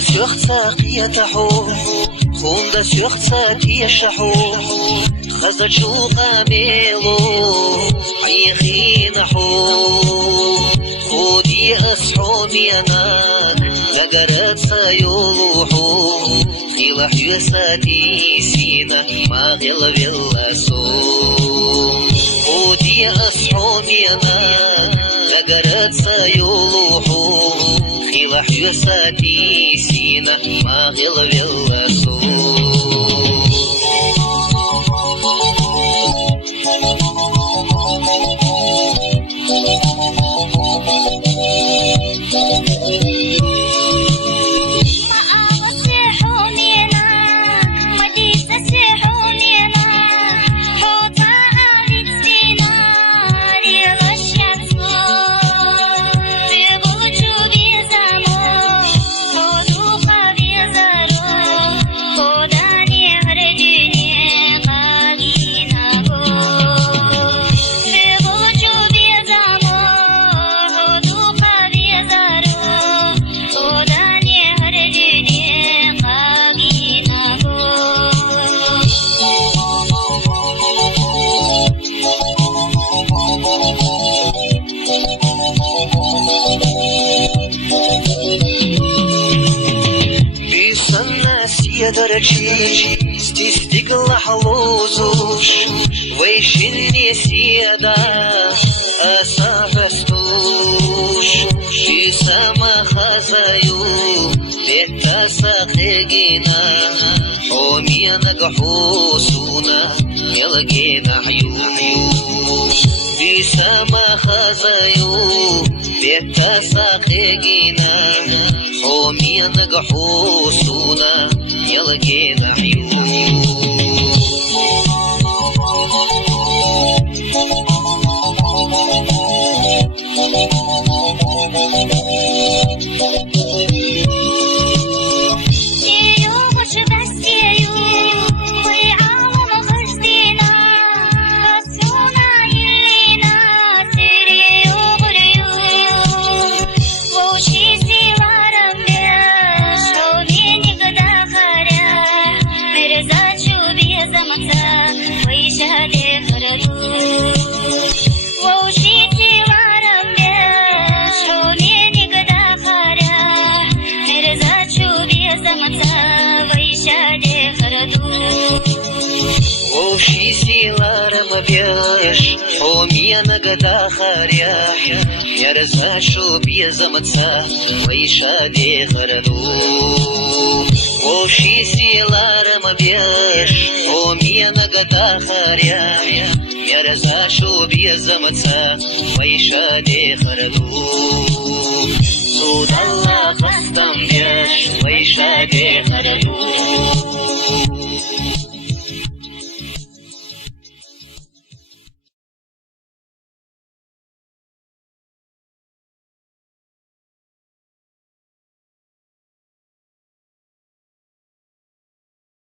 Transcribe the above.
سيخساق يتحو خوندا سيخساق يشحو خزجو قاميلو عيخي نحو خودي أصحو ميناك لقرات سيولوحو خيلح يساتي سينا ما غلب اللاسو خودي أصحو ميناك لقرات سيولوحو خيلح يساتي سينا ما غلب اللاسو درجي ستيستيق لحلوزوش ويشني سيدا أسافستوش في سما خزايو بيتا ساقينا حومينا قحوسونا يلقينا حيو في سما خزايو بيتا ساقينا حومينا قحوسونا يلقينا حيو حومينا قدا خارياح يرزا شو بيزمتسا ويشادي غردو وشي سيلار مبيش حومينا قدا خارياح يرزا شو بيزمتسا ويشادي غردو سود الله خستم بيش